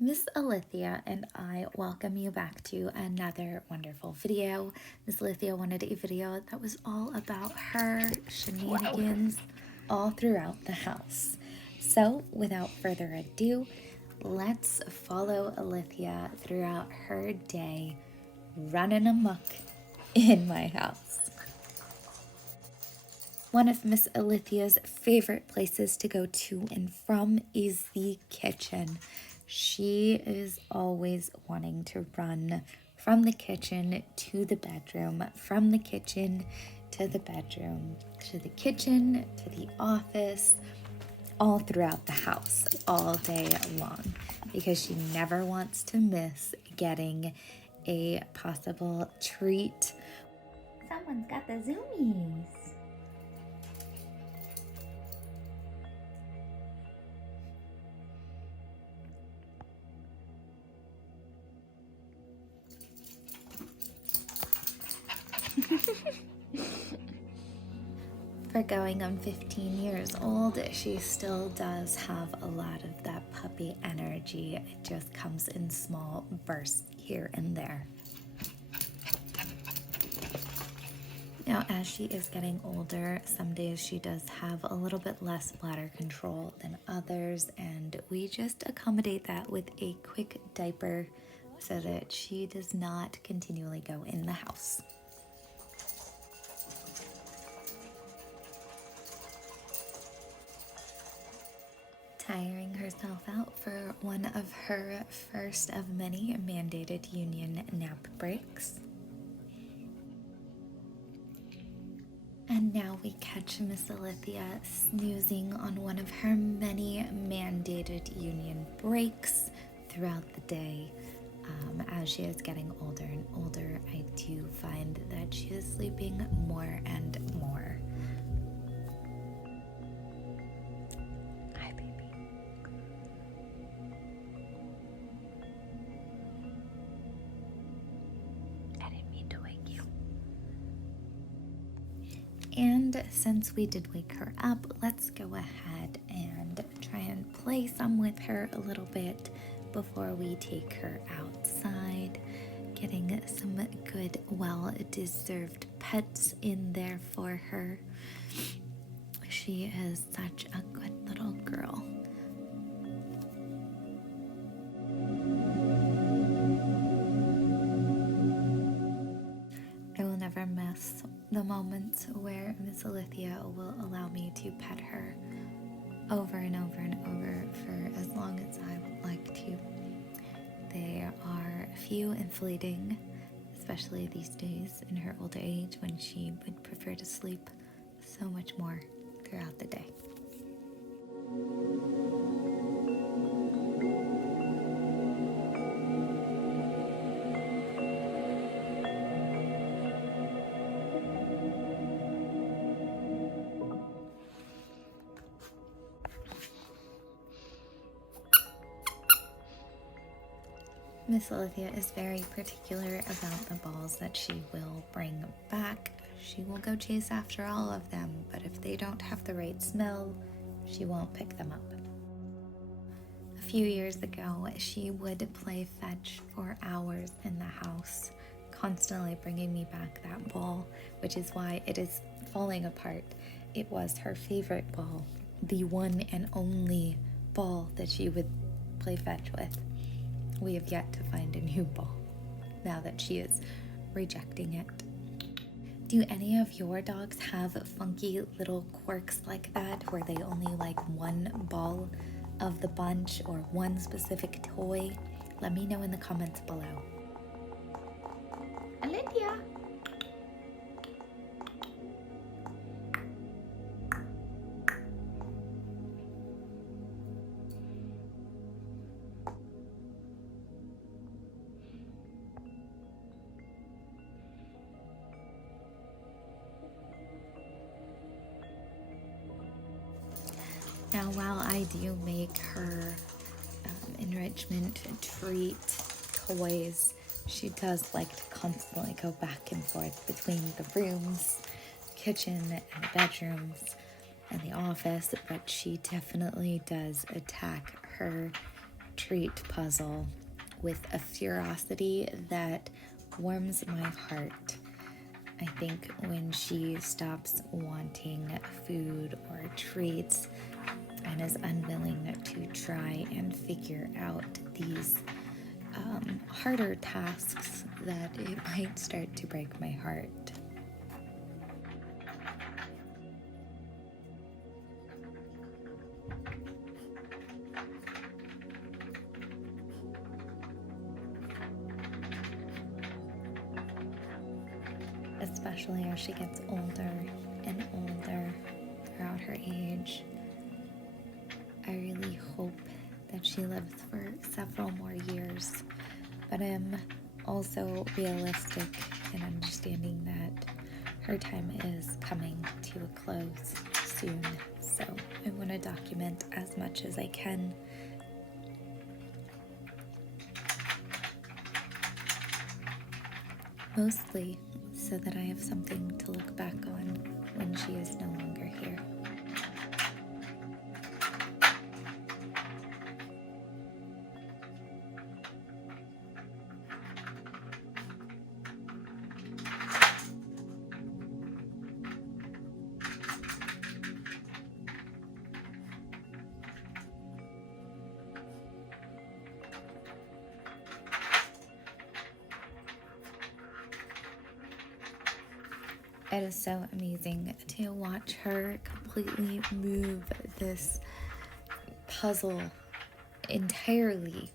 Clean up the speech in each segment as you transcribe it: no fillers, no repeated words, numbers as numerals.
Miss Ilithyia and I welcome you back to another wonderful video. Miss Ilithyia wanted a video that was all about her shenanigans all throughout the house. So without further ado, let's follow Ilithyia throughout her day running amok in my house. One of Miss Ilithia's favorite places to go to and from is the kitchen. She is always wanting to run from the kitchen to the bedroom, from the kitchen to the bedroom, to the kitchen, to the office, all throughout the house, all day long, because she never wants to miss getting a possible treat. Someone's got the zoomies. For going on 15 years old, she still does have a lot of that puppy energy. It just comes in small bursts here and there. Now, as she is getting older, some days she does have a little bit less bladder control than others, and we just accommodate that with a quick diaper so that she does not continually go in the house. Tiring herself out for one of her first of many mandated union nap breaks. And now we catch Miss Ilithyia snoozing on one of her many mandated union breaks throughout the day. As she is getting older and older, I do find that she is sleeping more and more. Hi, baby. I didn't mean to wake you. And since we did wake her up, let's go ahead and try and play some with her a little bit before we take her outside, getting some good, well-deserved pets in there for her. She is such a good little girl. I will never miss the moments where Miss Ilithyia will allow me to pet her over and over and over for as long as I would like to. They are few and fleeting, especially these days in her older age when she would prefer to sleep so much more throughout the day. Miss Ilithyia is very particular about the balls that she will bring back. She will go chase after all of them, but if they don't have the right smell, she won't pick them up. A few years ago, she would play fetch for hours in the house, constantly bringing me back that ball, which is why it is falling apart. It was her favorite ball, the one and only ball that she would play fetch with. We have yet to find a new ball now that she is rejecting it. Do any of your dogs have funky little quirks like that where they only like one ball of the bunch or one specific toy? Let me know in the comments below. Ilithyia! Now, while I do make her enrichment treat toys, she does like to constantly go back and forth between the rooms, kitchen, and the bedrooms, and the office, but she definitely does attack her treat puzzle with a ferocity that warms my heart. I think when she stops wanting food or treats and is unwilling to try and figure out these harder tasks, that it might start to break my heart. Especially as she gets older and older throughout her age. I really hope that she lives for several more years, but I'm also realistic in understanding that her time is coming to a close soon, so I want to document as much as I can. Mostly so that I have something to look back on when she is no longer here. It is so amazing to watch her completely move this puzzle entirely,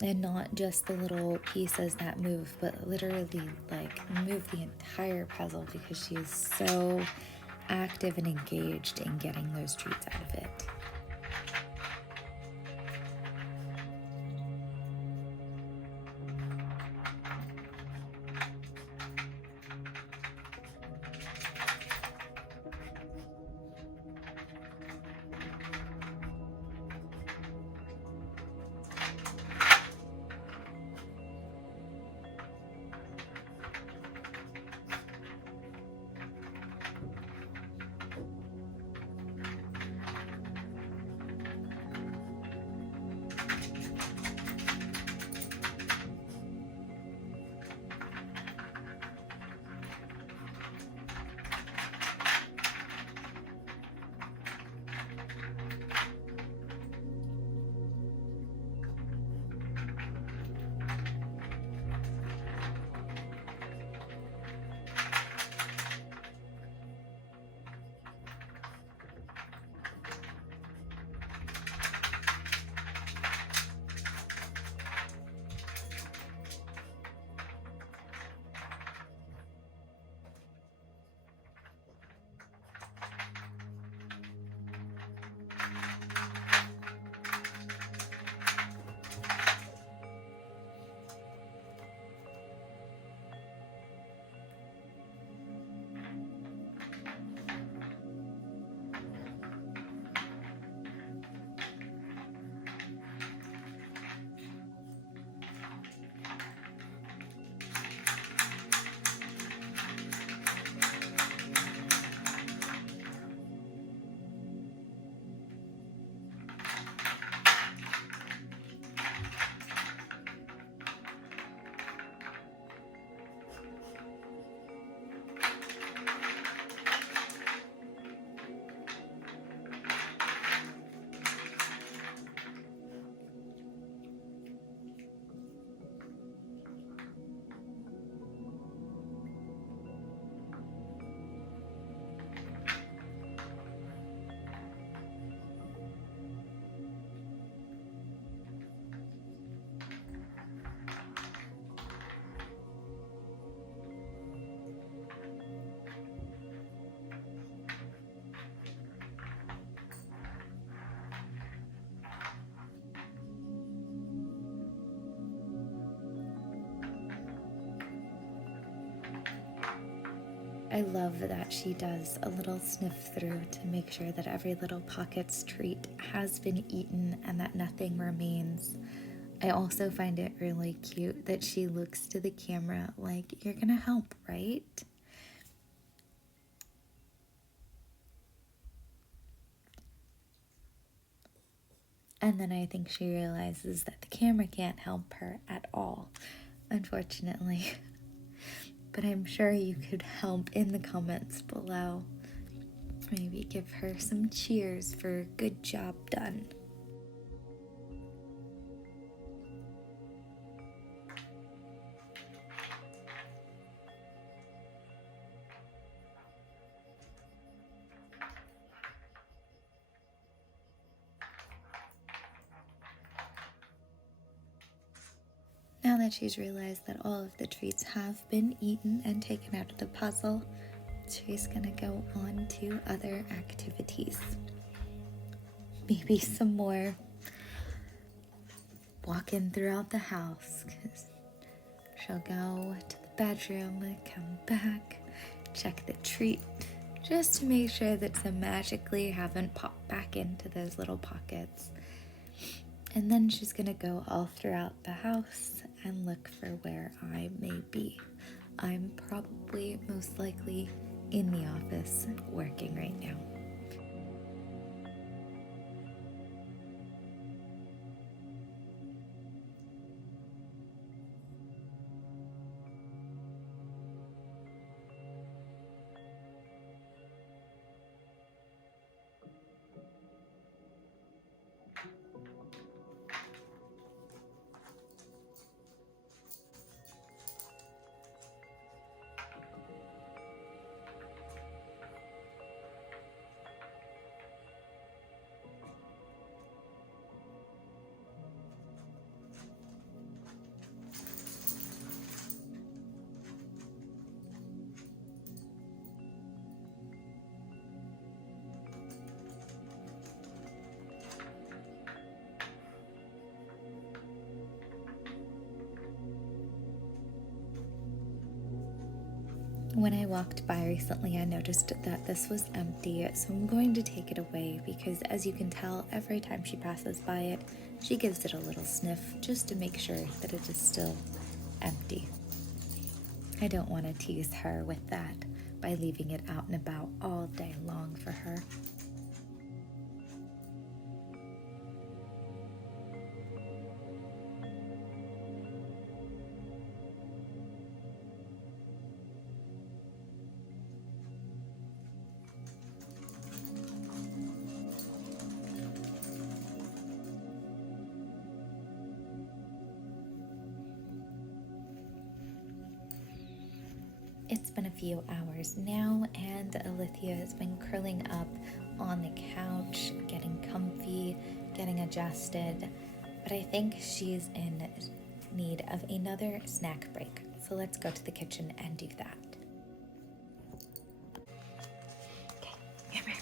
and not just the little pieces that move, but literally like move the entire puzzle, because she is so active and engaged in getting those treats out of it. I love that she does a little sniff through to make sure that every little pocket's treat has been eaten and that nothing remains. I also find it really cute that she looks to the camera like, you're gonna help, right? And then I think she realizes that the camera can't help her at all, unfortunately. But I'm sure you could help in the comments below. Maybe give her some cheers for good job done. Now that she's realized that all of the treats have been eaten and taken out of the puzzle, she's gonna go on to other activities. Maybe some more walking throughout the house, because she'll go to the bedroom, come back, check the treat, just to make sure that some magically haven't popped back into those little pockets. And then she's gonna go all throughout the house and look for where I may be. I'm probably most likely in the office working right now. When I walked by recently, I noticed that this was empty, so I'm going to take it away because, as you can tell, every time she passes by it, she gives it a little sniff just to make sure that it is still empty. I don't want to tease her with that by leaving it out and about all day long for her. It's been a few hours now, and Ilithyia has been curling up on the couch, getting comfy, getting adjusted, but I think she's in need of another snack break. So let's go to the kitchen and do that. Okay, come here.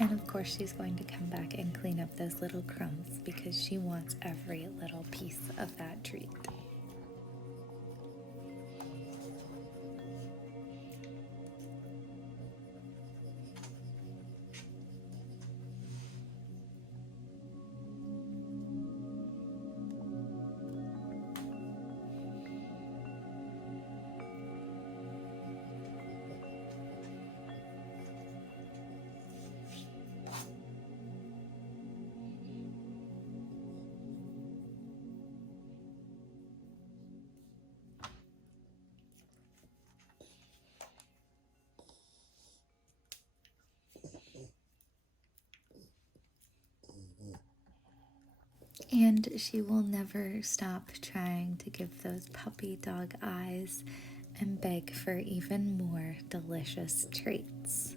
And of course, she's going to come back and clean up those little crumbs because she wants every little piece of that treat. And she will never stop trying to give those puppy dog eyes and beg for even more delicious treats.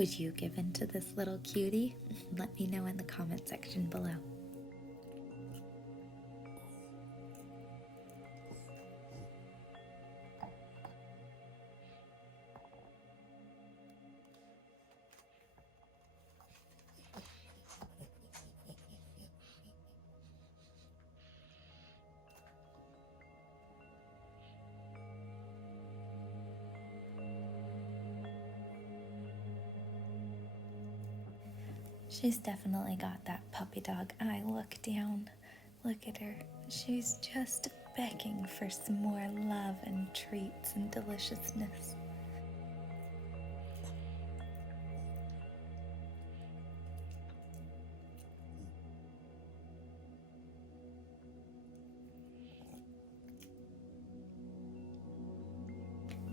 Would you give in to this little cutie? Let me know in the comment section below. She's definitely got that puppy dog eye look down. Look at her. She's just begging for some more love and treats and deliciousness.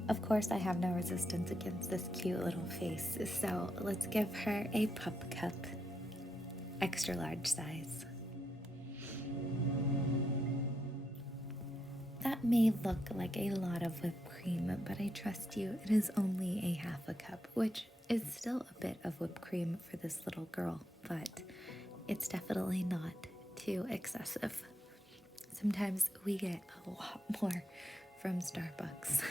Of course, I have no resistance against this cute little face, so let's give her a pup cup, extra large size. That may look like a lot of whipped cream, but I trust you, it is only a half a cup, which is still a bit of whipped cream for this little girl, but it's definitely not too excessive. Sometimes we get a lot more from Starbucks.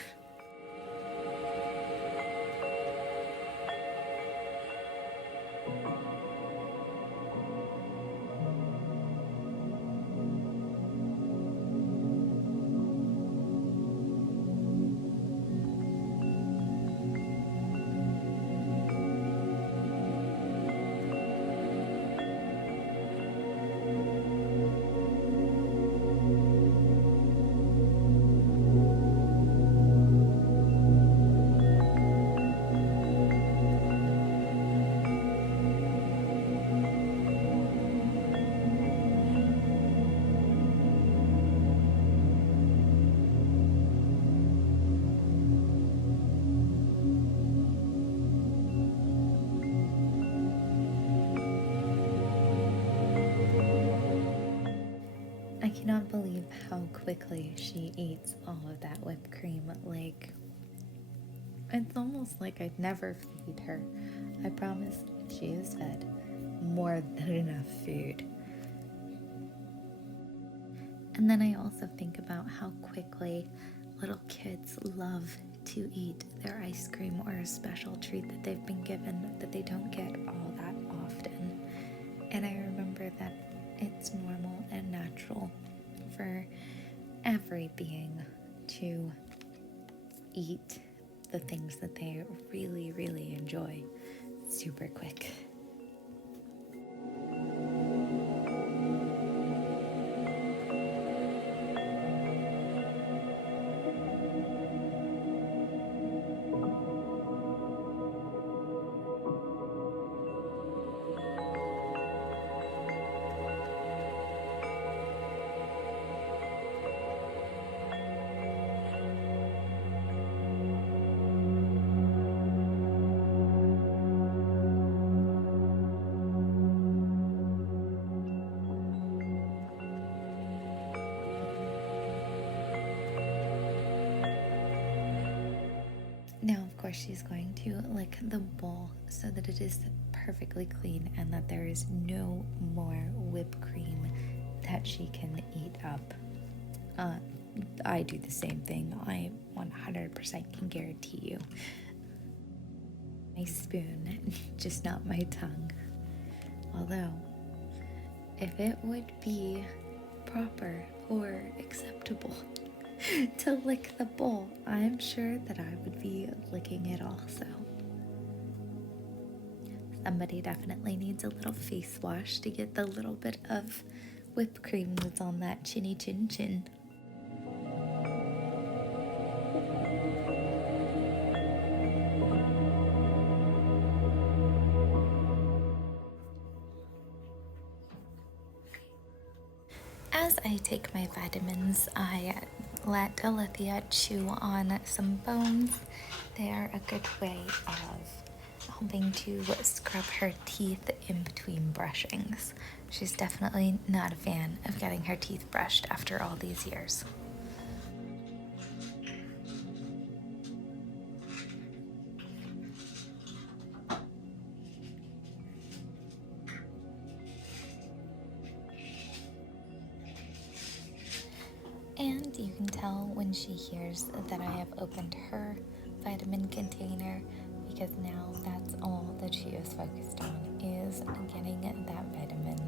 I cannot believe how quickly she eats all of that whipped cream. Like, it's almost like I'd never feed her. I promise she is fed more than enough food. And then I also think about how quickly little kids love to eat their ice cream or a special treat that they've been given that they don't get all that often. And I remember that it's normal and natural for every being to eat the things that they really, really enjoy super quick. Now, of course, she's going to lick the bowl so that it is perfectly clean and that there is no more whipped cream that she can eat up. I do the same thing. I 100% can guarantee you. My spoon, just not my tongue. Although, if it would be proper or acceptable to lick the bowl, I'm sure that I would be licking it also. Somebody definitely needs a little face wash to get the little bit of whipped cream that's on that chinny chin chin. As I take my vitamins, I let Ilithyia chew on some bones. They are a good way of helping to scrub her teeth in between brushings. She's definitely not a fan of getting her teeth brushed after all these years. And you can tell when she hears that I have opened her vitamin container, because now that's all that she is focused on, is getting that vitamin.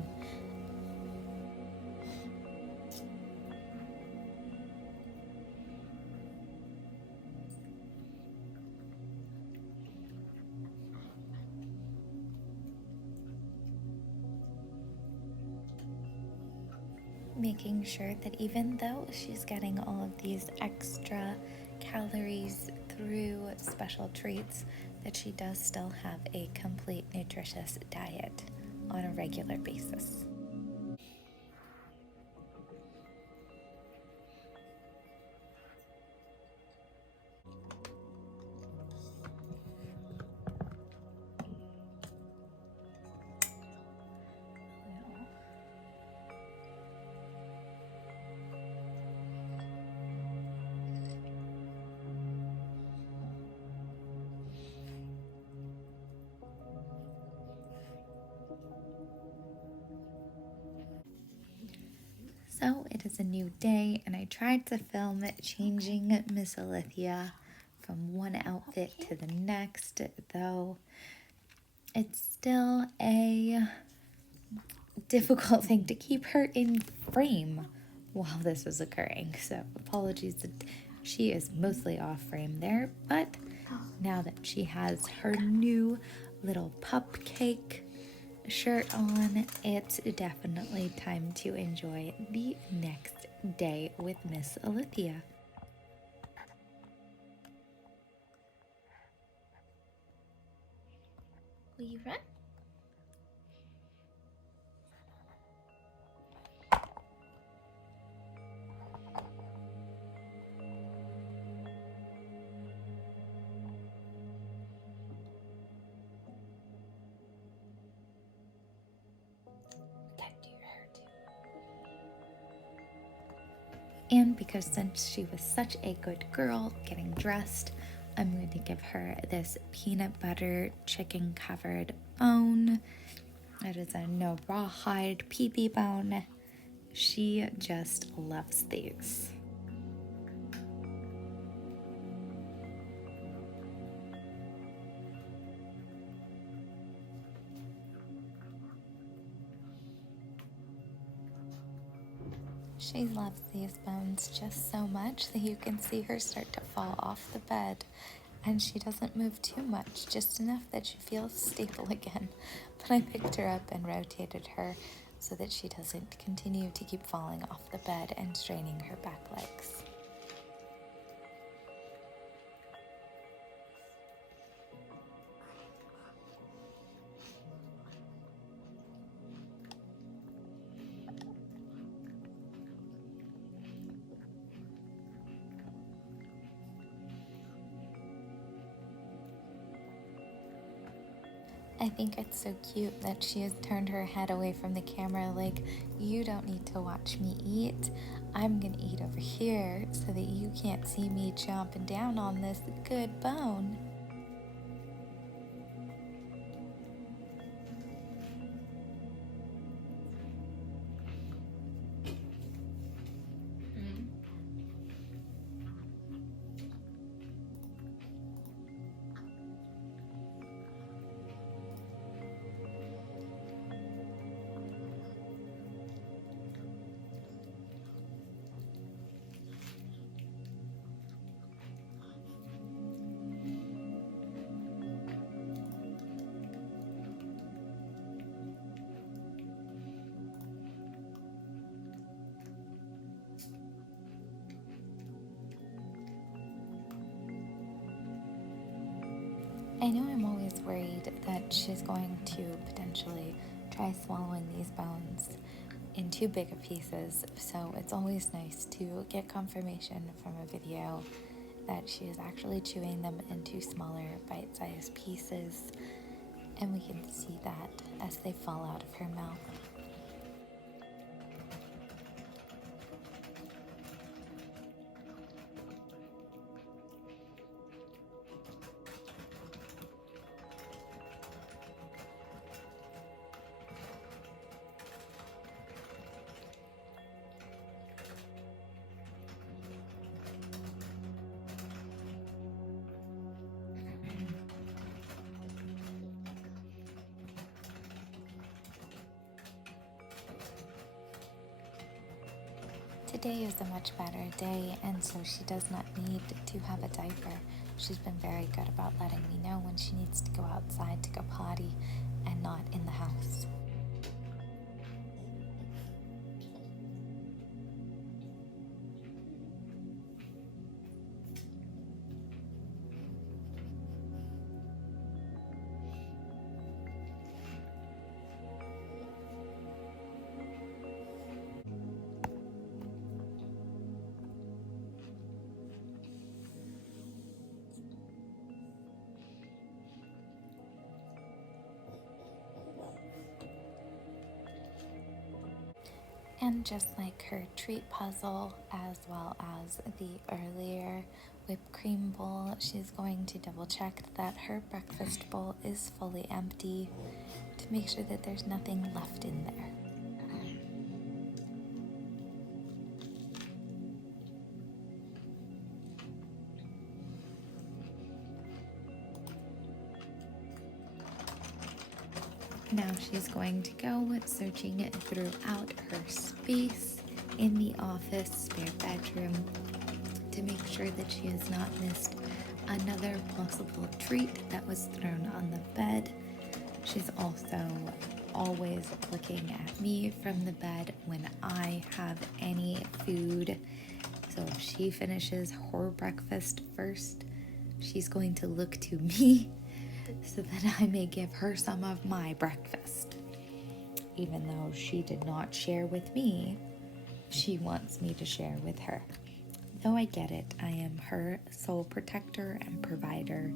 Making sure that even though she's getting all of these extra calories through special treats, that she does still have a complete nutritious diet on a regular basis. So it is a new day, and I tried to film changing Miss Ilithyia from one outfit to the next, though it's still a difficult thing to keep her in frame while this is occurring. So apologies that she is mostly off frame there, but now that she has her new little cupcake shirt on, it's definitely time to enjoy the next day with Miss Ilithyia. Will you run? And because since she was such a good girl getting dressed, I'm going to give her this peanut butter chicken covered bone. It is a no rawhide pee bone. She just loves these. She loves these bones just so much that you can see her start to fall off the bed. And she doesn't move too much, just enough that she feels stable again. But I picked her up and rotated her so that she doesn't continue to keep falling off the bed and straining her back legs. I think it's so cute that she has turned her head away from the camera, like, you don't need to watch me eat. I'm gonna eat over here so that you can't see me chomping down on this good bone. I know I'm always worried that she's going to potentially try swallowing these bones in too big of pieces, so it's always nice to get confirmation from a video that she is actually chewing them into smaller bite-sized pieces, and we can see that as they fall out of her mouth. Today is a much better day, and so she does not need to have a diaper. She's been very good about letting me know when she needs to go outside to go potty and not in the house. And just like her treat puzzle, as well as the earlier whipped cream bowl, she's going to double check that her breakfast bowl is fully empty to make sure that there's nothing left in there. Now she's going to go searching throughout her space in the office, spare bedroom, to make sure that she has not missed another possible treat that was thrown on the bed. She's also always looking at me from the bed when I have any food. So if she finishes her breakfast first, she's going to look to me so that I may give her some of my breakfast. Even though she did not share with me, she wants me to share with her. Though I get it, I am her sole protector and provider,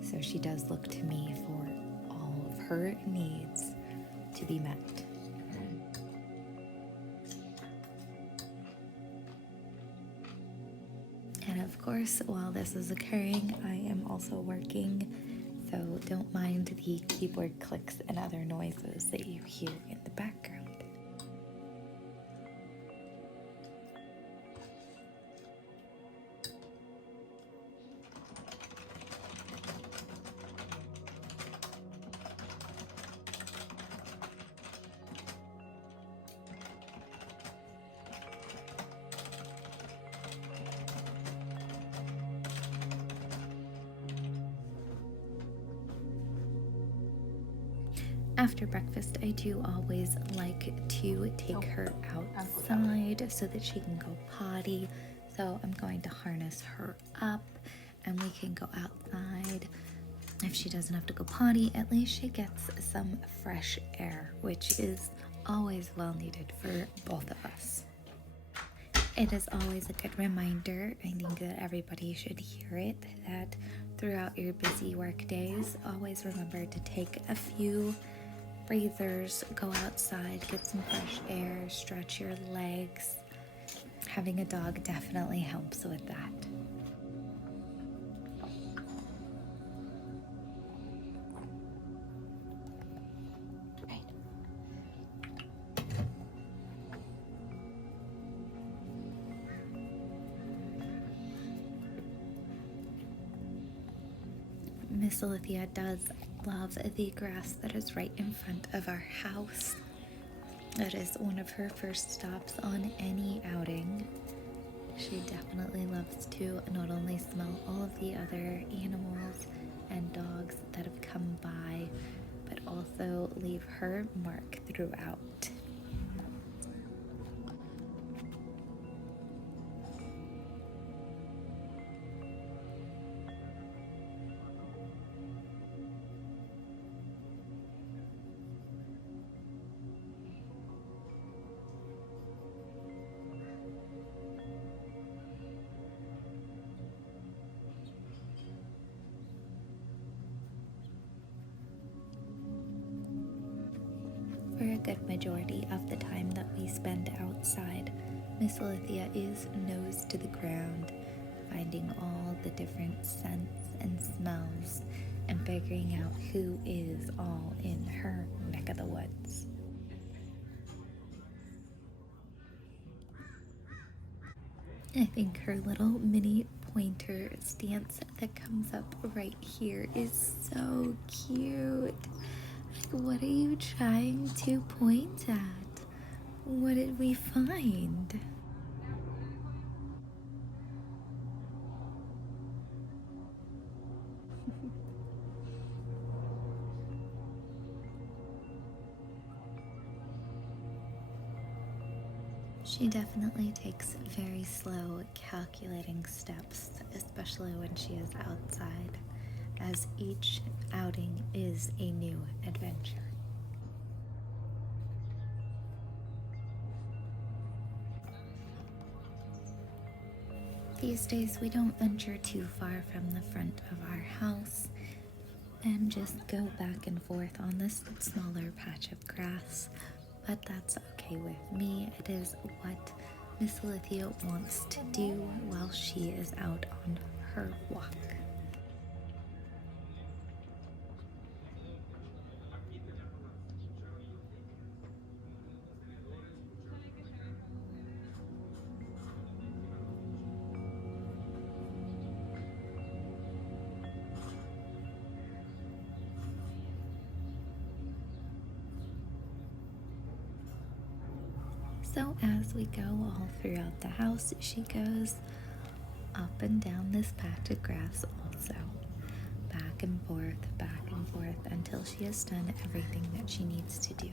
so she does look to me for all of her needs to be met. And of course, while this is occurring, I am also working, so don't mind the keyboard clicks and other noises that you hear in the background. After breakfast, I do always like to take her outside so that she can go potty. So I'm going to harness her up and we can go outside. If she doesn't have to go potty, at least she gets some fresh air, which is always well needed for both of us. It is always a good reminder, I think that everybody should hear it, that throughout your busy work days, always remember to take a few breathers, go outside, get some fresh air, stretch your legs. Having a dog definitely helps with that. Miss Ilithyia does love the grass that is right in front of our house. That is one of her first stops on any outing. She definitely loves to not only smell all of the other animals and dogs that have come by, but also leave her mark throughout. For a good majority of the time that we spend outside, Miss Ilithyia is nose to the ground, finding all the different scents and smells and figuring out who is all in her neck of the woods. I think her little mini pointer stance that comes up right here is so cute. Like, what are you trying to point at? What did we find? She definitely takes very slow, calculating steps, especially when she is outside, as each outing is a new adventure. These days, we don't venture too far from the front of our house and just go back and forth on this smaller patch of grass, but that's okay with me. It is what Miss Ilithyia wants to do while she is out on her walk. So as we go all throughout the house, she goes up and down this patch of grass also, back and forth until she has done everything that she needs to do.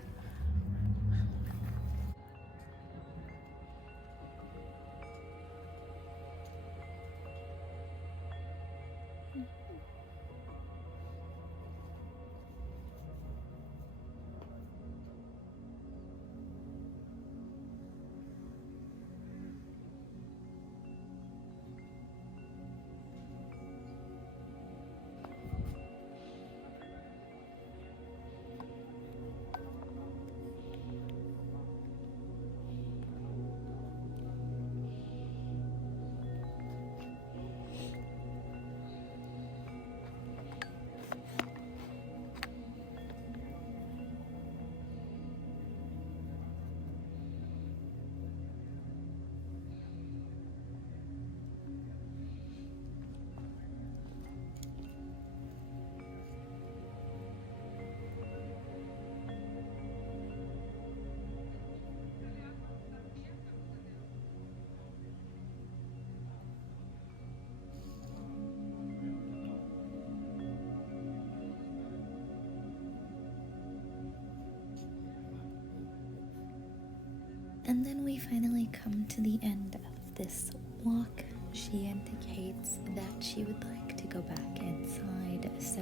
And then we finally come to the end of this walk. She indicates that she would like to go back inside, so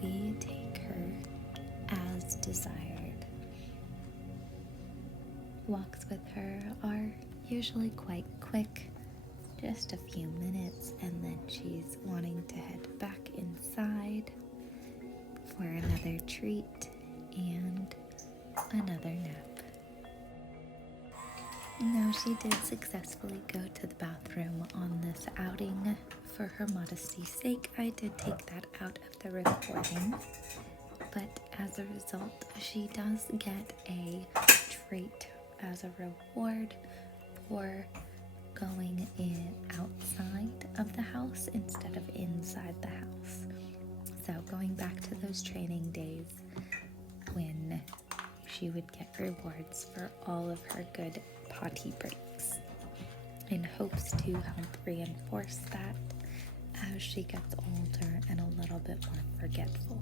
we take her as desired. Walks with her are usually quite quick, just a few minutes, and then she's wanting to head back inside for another treat and another nap. Now, she did successfully go to the bathroom on this outing. For her modesty's sake, I did take that out of the recording, but as a result, she does get a treat as a reward for going in outside of the house instead of inside the house. So going back to those training days when she would get rewards for all of her good potty breaks, in hopes to help reinforce that as she gets older and a little bit more forgetful.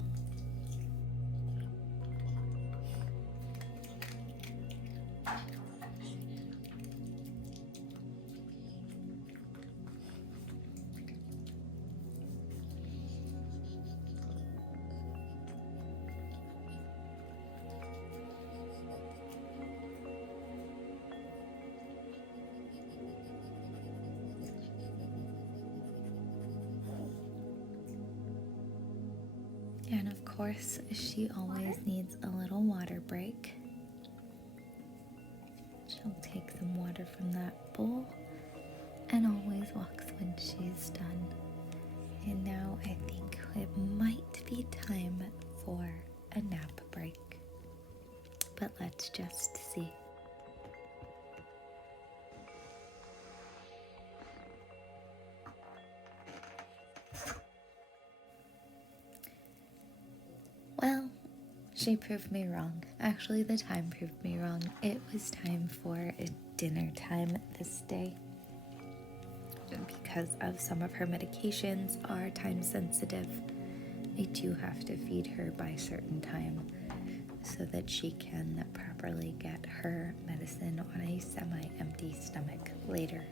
And of course, she always needs a little water break. She'll take some water from that bowl and always walks when she's done. And now I think it might be time for a nap break. But let's just see. Well, she proved me wrong. Actually, the time proved me wrong. It was time for dinner time this day. Because of some of her medications are time sensitive, I do have to feed her by a certain time. so that she can properly get her medicine on a semi-empty stomach later.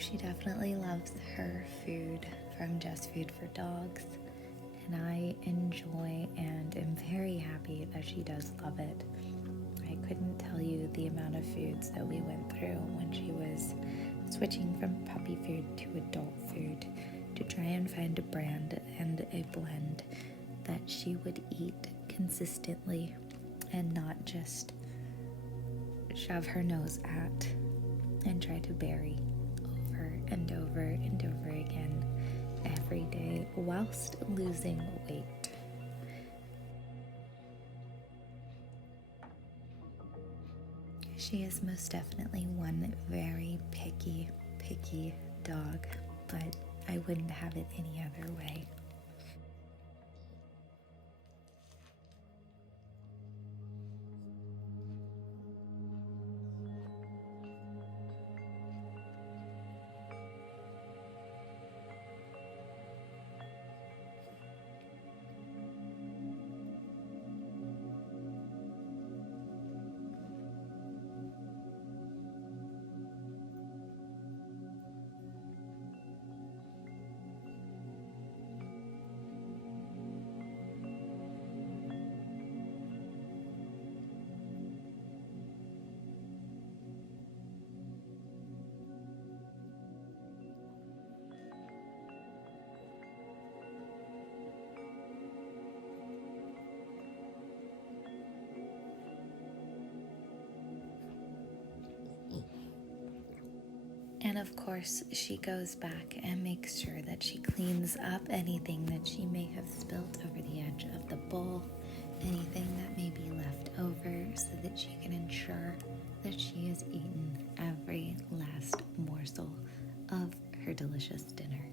She definitely loves her food from Just Food for Dogs, and I enjoy and am very happy that she does love it. I couldn't tell you the amount of foods that we went through when she was switching from puppy food to adult food to try and find a brand and a blend that she would eat consistently and not just shove her nose at and try to bury over and over and over again every day whilst losing weight. She is most definitely one very picky dog, but I wouldn't have it any other way. And of course, she goes back and makes sure that she cleans up anything that she may have spilt over the edge of the bowl, anything that may be left over, so that she can ensure that she has eaten every last morsel of her delicious dinner.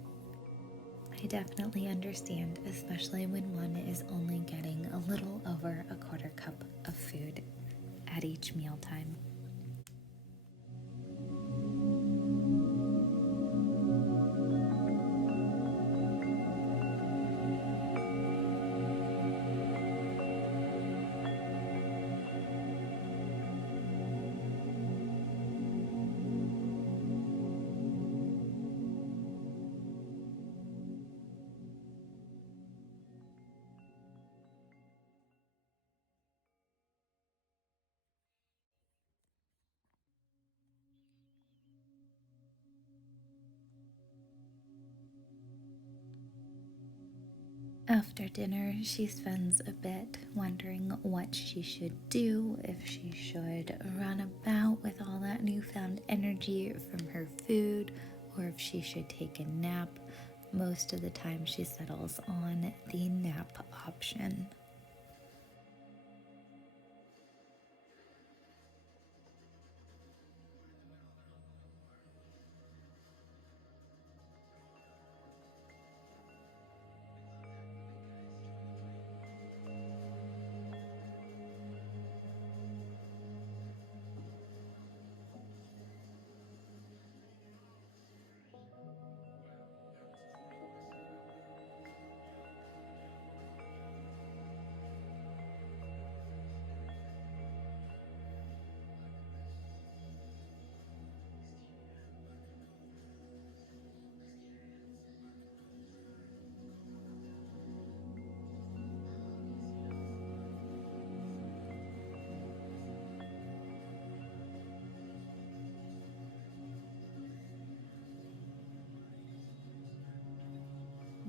I definitely understand, especially when one is only getting a little over a quarter cup of food at each mealtime. After dinner, she spends a bit wondering what she should do, if she should run about with all that newfound energy from her food, or if she should take a nap. Most of the time, she settles on the nap option.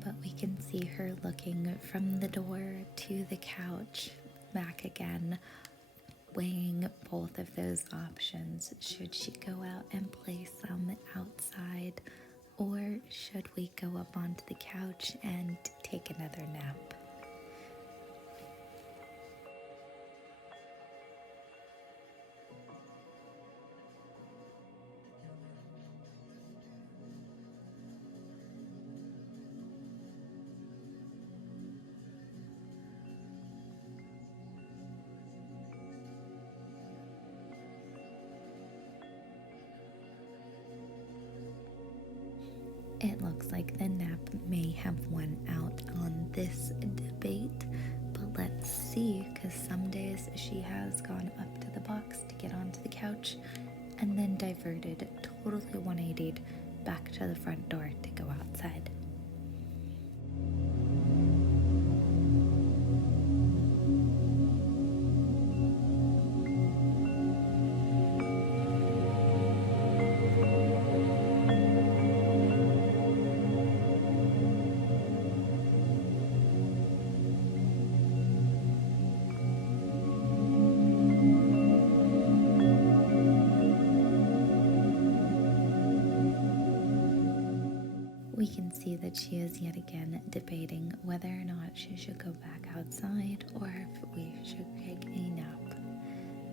But we can see her looking from the door to the couch, back again, weighing both of those options. Should she go out and play some outside, or should we go up onto the couch and take another nap? It looks like the nap may have won out on this debate, but let's see, because some days she has gone up to the box to get onto the couch and then diverted, totally 180'd back to the front door to go outside. We can see that she is yet again debating whether or not she should go back outside or if we should take a nap.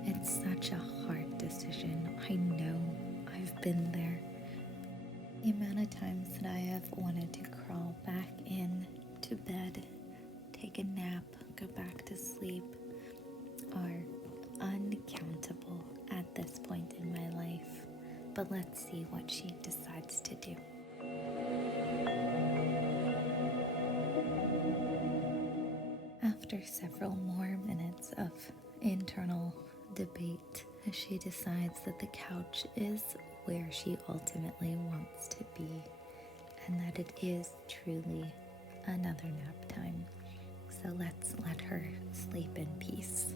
It's such a hard decision. I know, I've been there. The amount of times that I have wanted to crawl back in to bed, take a nap, go back to sleep are uncountable at this point in my life. But let's see what she decides to do. After several more minutes of internal debate, she decides that the couch is where she ultimately wants to be, and that it is truly another nap time. So let's let her sleep in peace.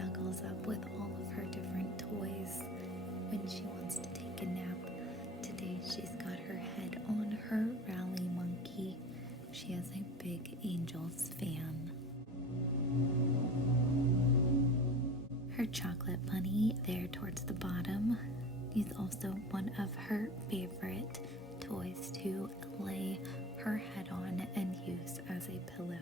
snuggles up with all of her different toys when she wants to take a nap. Today she's got her head on her rally monkey. She has a big Angels fan. Her chocolate bunny there towards the bottom is also one of her favorite toys to lay her head on and use as a pillow.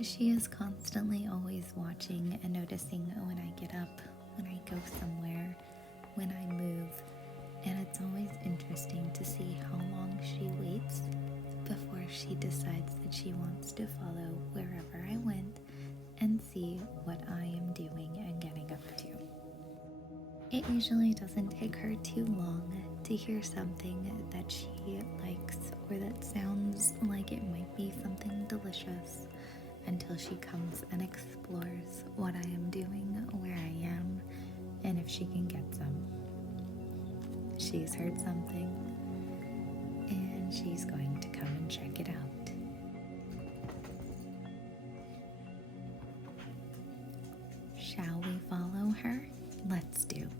She is constantly always watching and noticing when I get up, when I go somewhere, when I move, and it's always interesting to see how long she waits before she decides that she wants to follow wherever I went and see what I am doing and getting up to. It usually doesn't take her too long to hear something that she likes or that sounds like it might be something delicious until she comes and explores what I am doing, where I am, and if she can get some. She's heard something, and she's going to come and check it out. Shall we follow her? Let's do.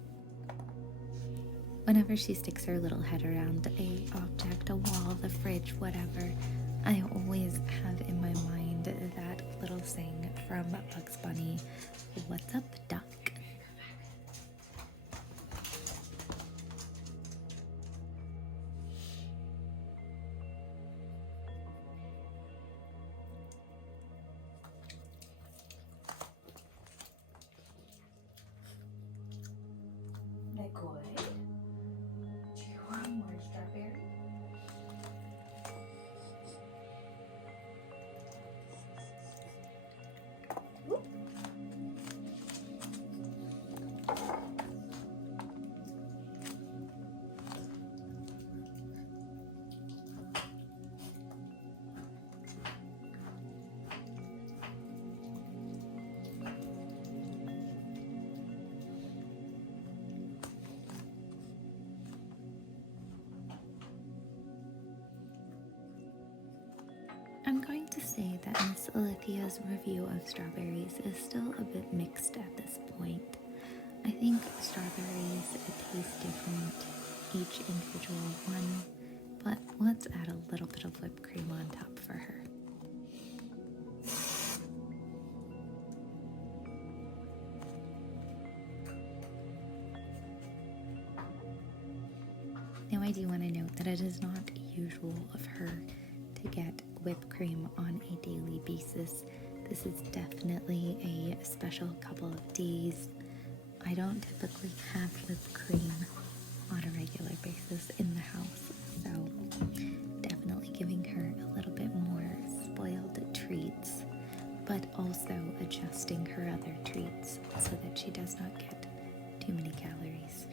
Whenever she sticks her little head around a object, a wall, the fridge, whatever, I always have in my mind that little saying from Bugs Bunny, "What's up, duck?" Good. Do you want more strawberry? I'm going to say that Miss Ilithia's review of strawberries is still a bit mixed at this point. I think strawberries taste different, each individual one, but let's add a little bit of whipped cream on top for her. Now I do want to note that it is not usual of her to get whipped cream on a daily basis. This is definitely a special couple of days. I don't typically have whipped cream on a regular basis in the house, so definitely giving her a little bit more spoiled treats, but also adjusting her other treats so that she does not get too many calories.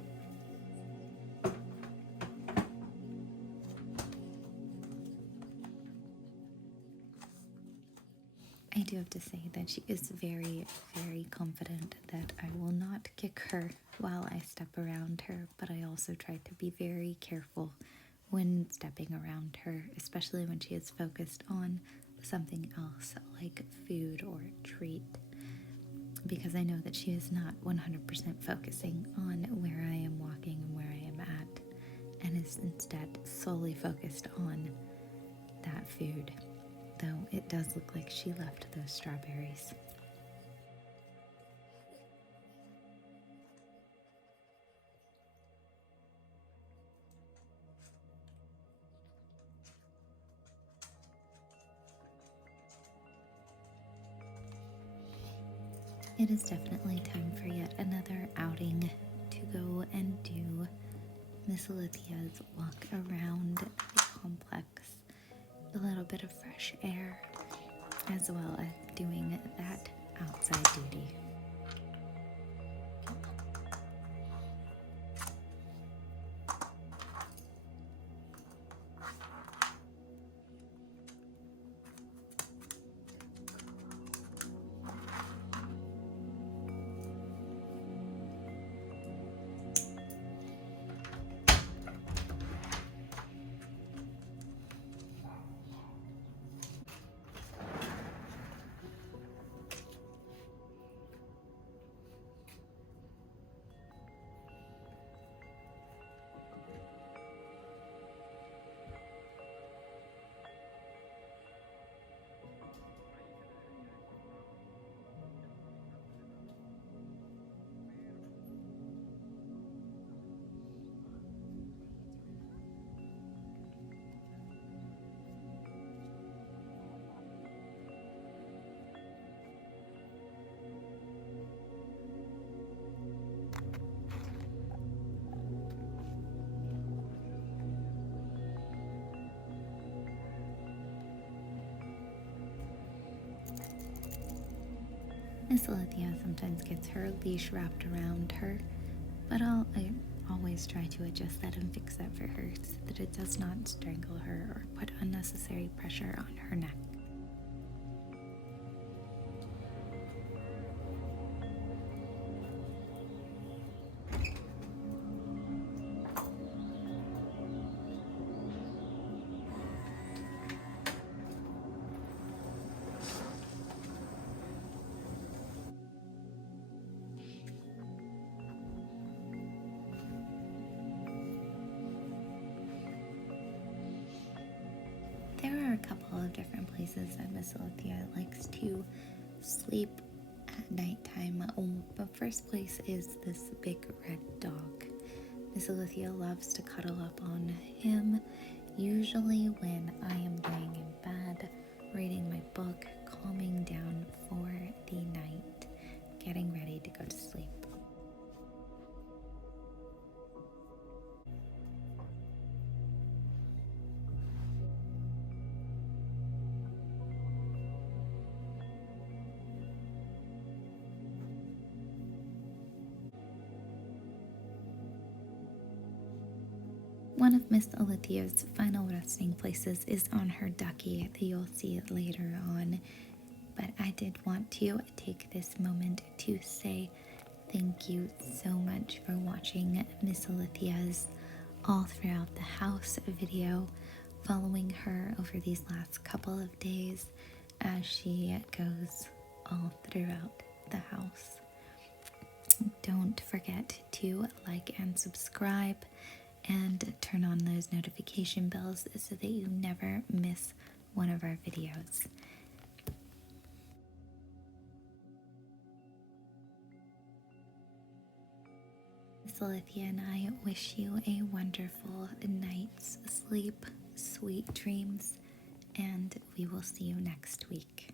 I do have to say that she is very, very confident that I will not kick her while I step around her, but I also try to be very careful when stepping around her, especially when she is focused on something else like food or treat, because I know that she is not 100% focusing on where I am walking and where I am at, and is instead solely focused on that food. Though it does look like she left those strawberries. It is definitely time for yet another outing to go and do Miss Ilithia's walk around the complex. A little bit of fresh air, as well as doing that outside duty. Miss Ilithyia sometimes gets her leash wrapped around her, but I always try to adjust that and fix that for her so that it does not strangle her or put unnecessary pressure on her neck. There are a couple of different places that Miss Ilithyia likes to sleep at nighttime. The first place is this big red dog. Miss Ilithyia loves to cuddle up on him, usually when I am laying in bed, reading my book, calming down for the night, getting ready to go to sleep. One of Miss Ilithia's final resting places is on her ducky that you'll see later on. But I did want to take this moment to say thank you so much for watching Miss Ilithia's all throughout the house video, following her over these last couple of days as she goes all throughout the house. Don't forget to like and subscribe and turn on those notification bells so that you never miss one of our videos. Miss Ilithyia and I wish you a wonderful night's sleep, sweet dreams, and we will see you next week.